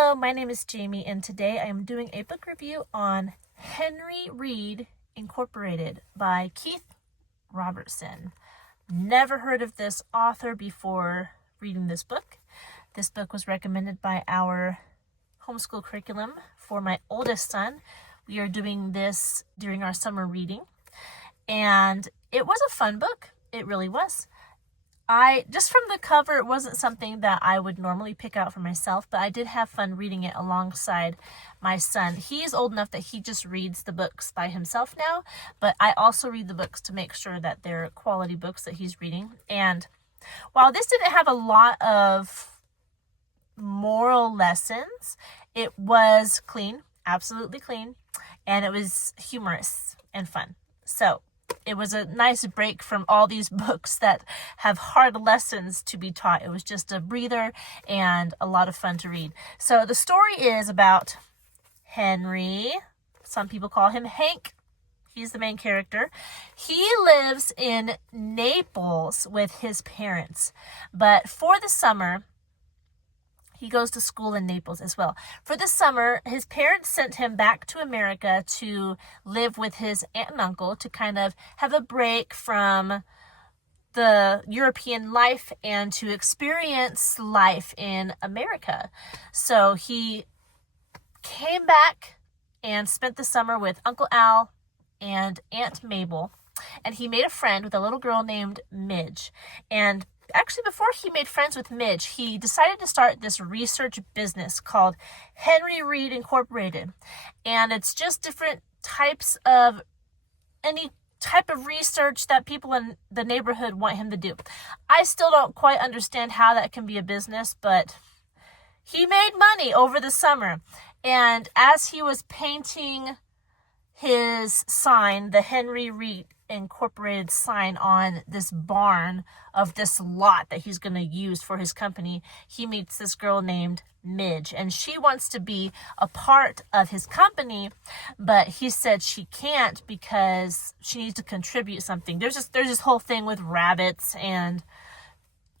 Hello, my name is Jamie, and today I am doing a book review on Henry Reed Incorporated by Keith Robertson. Never heard of this author before reading this book. This book was recommended by our homeschool curriculum for my oldest son. We are doing this during our summer reading, and it was a fun book. It really was. Just from the cover, it wasn't something that I would normally pick out for myself, but I did have fun reading it alongside my son. He is old enough that he just reads the books by himself now, but I also read the books to make sure that they're quality books that he's reading. And while this didn't have a lot of moral lessons, it was clean, absolutely clean, and it was humorous and fun. So it was a nice break from all these books that have hard lessons to be taught. It was just a breather and a lot of fun to read. So the story is about Henry. Some people call him Hank. He's the main character. He lives in Naples with his parents, but for the summer, he goes to school in Naples as well. For the summer, his parents sent him back to America to live with his aunt and uncle to kind of have a break from the European life and to experience life in America. So he came back and spent the summer with Uncle Al and Aunt Mabel, and he made a friend with a little girl named Midge. And actually, before he made friends with Midge, he decided to start this research business called Henry Reed Incorporated. And it's just different types of any type of research that people in the neighborhood want him to do. I still don't quite understand how that can be a business, but he made money over the summer. And as he was painting his sign, the Henry Reed Incorporated sign on this barn of this lot that he's going to use for his company, he meets this girl named Midge, and she wants to be a part of his company, but he said she can't because she needs to contribute something. There's this whole thing with rabbits, and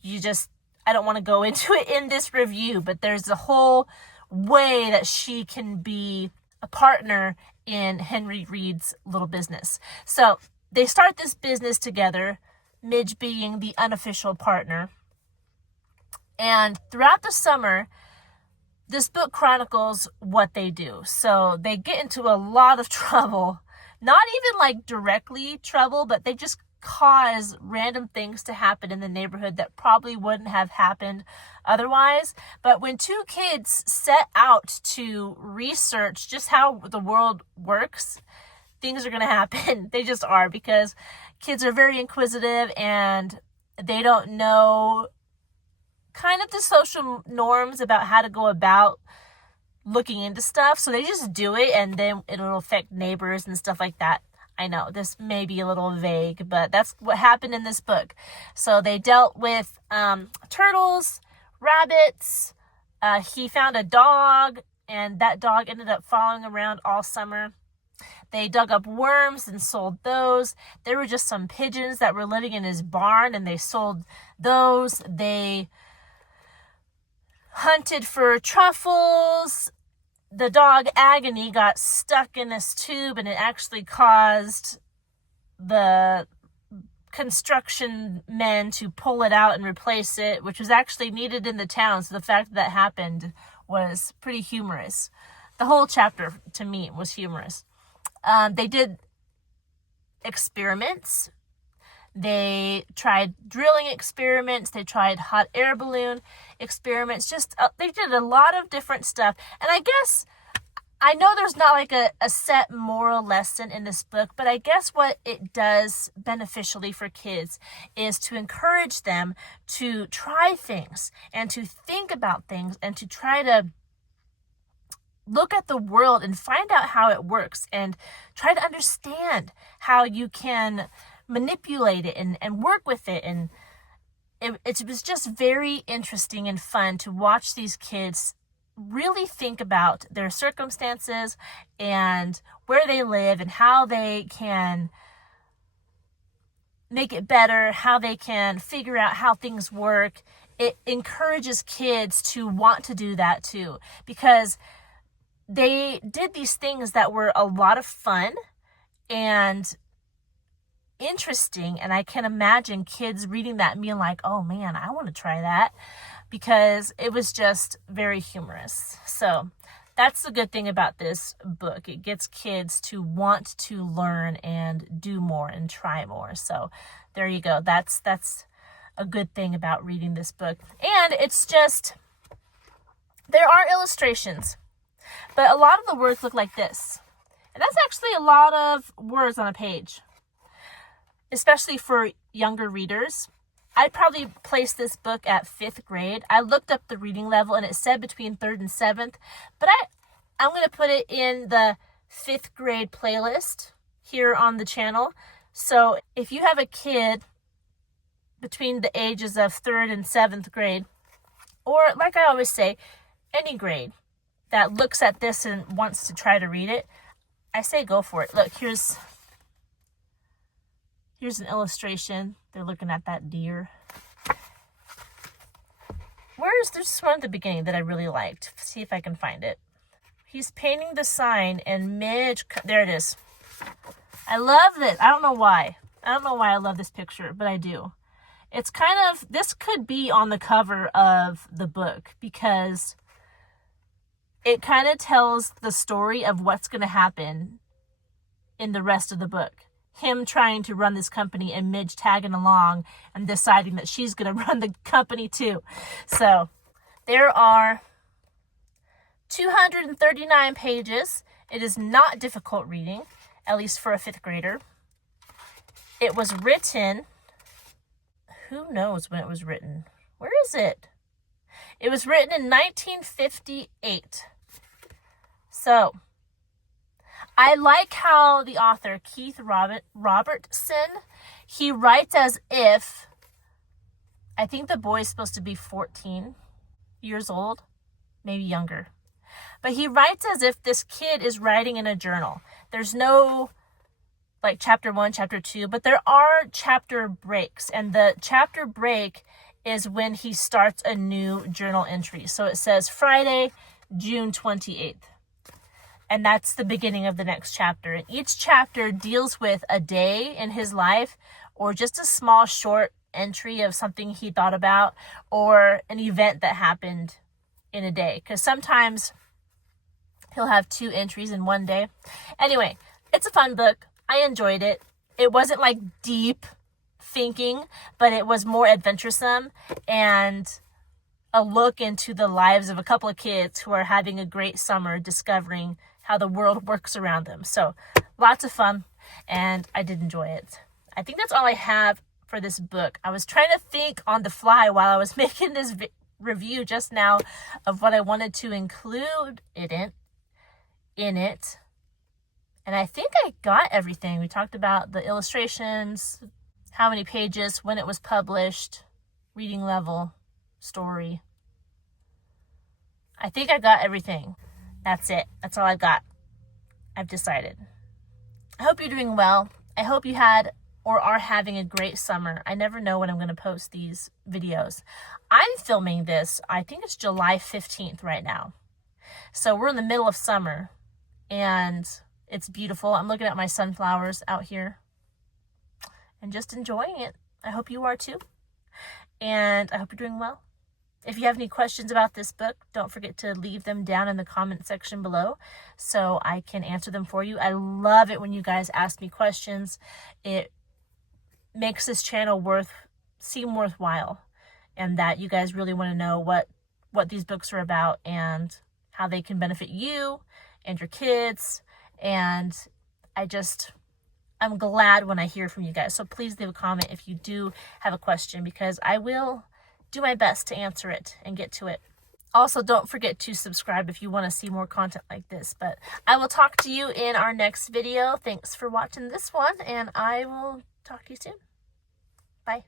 I don't want to go into it in this review, but there's a whole way that she can be a partner in Henry Reed's little business. So they start this business together, Midge being the unofficial partner. And throughout the summer, this book chronicles what they do. So they get into a lot of trouble, not even like directly trouble, but they just cause random things to happen in the neighborhood that probably wouldn't have happened otherwise. But when two kids set out to research just how the world works, things are going to happen. They just are, because kids are very inquisitive and they don't know kind of the social norms about how to go about looking into stuff. So they just do it, and then it'll affect neighbors and stuff like that. I know this may be a little vague, but that's what happened in this book. So they dealt with turtles, rabbits. He found a dog, and that dog ended up following around all summer. They dug up worms and sold those. There were just some pigeons that were living in his barn, and they sold those. They hunted for truffles. The dog Agony got stuck in this tube, and it actually caused the construction men to pull it out and replace it, which was actually needed in the town. So the fact that happened was pretty humorous. The whole chapter, to me, was humorous. They did experiments. They tried drilling experiments. They tried hot air balloon experiments. They did a lot of different stuff. And I know there's not like a set moral lesson in this book, but I guess what it does beneficially for kids is to encourage them to try things and to think about things and to try to look at the world and find out how it works and try to understand how you can manipulate it and work with it. And it was just very interesting and fun to watch these kids really think about their circumstances and where they live and how they can make it better, how they can figure out how things work. it encourages kids to want to do that too, because they did these things that were a lot of fun and interesting. And I can imagine kids reading that and being like, oh man, I want to try that, because it was just very humorous. So that's the good thing about this book. It gets kids to want to learn and do more and try more. So there you go. That's a good thing about reading this book. And it's just, there are illustrations, but a lot of the words look like this. And that's actually a lot of words on a page, especially for younger readers. I'd probably place this book at 5th grade. I looked up the reading level and it said between 3rd and 7th, but I'm going to put it in the 5th grade playlist here on the channel. So if you have a kid between the ages of 3rd and 7th grade, or like I always say, any grade that looks at this and wants to try to read it, I say go for it. Look, here's an illustration. They're looking at that deer. There's one at the beginning that I really liked. See if I can find it. He's painting the sign and there it is. I love this. I don't know why I love this picture, but I do. It's kind of, this could be on the cover of the book, because it kind of tells the story of what's going to happen in the rest of the book. Him trying to run this company and Midge tagging along and deciding that she's going to run the company too. So there are 239 pages. It is not difficult reading, at least for a 5th grader. It was written, who knows when it was written? Where is it? It was written in 1958. So I like how the author, Keith Robertson, he writes as if, I think the boy's supposed to be 14 years old, maybe younger. But he writes as if this kid is writing in a journal. There's no like chapter 1, chapter 2, but there are chapter breaks. And the chapter break is when he starts a new journal entry. So it says Friday, June 28th. And that's the beginning of the next chapter. And each chapter deals with a day in his life, or just a small short entry of something he thought about, or an event that happened in a day. Because sometimes he'll have 2 entries in one day. Anyway, it's a fun book. I enjoyed it. It wasn't like deep thinking, but it was more adventuresome and a look into the lives of a couple of kids who are having a great summer discovering how the world works around them. So lots of fun, and I did enjoy it. I think that's all I have for this book. I was trying to think on the fly while I was making this review just now of what I wanted to include in it. And I think I got everything. We talked about the illustrations, how many pages, when it was published, reading level, story. I think I got everything. That's it. That's all I've got. I've decided. I hope you're doing well. I hope you had or are having a great summer. I never know when I'm going to post these videos. I'm filming this, I think it's July 15th right now. So we're in the middle of summer, and it's beautiful. I'm looking at my sunflowers out here and just enjoying it. I hope you are too. And I hope you're doing well. If you have any questions about this book, don't forget to leave them down in the comment section below so I can answer them for you. I love it when you guys ask me questions. It makes this channel seem worthwhile, and that you guys really want to know what these books are about and how they can benefit you and your kids. And I'm glad when I hear from you guys. So please leave a comment if you do have a question, because I will do my best to answer it and get to it. Also, don't forget to subscribe if you want to see more content like this. But I will talk to you in our next video. Thanks for watching this one, and I will talk to you soon. Bye.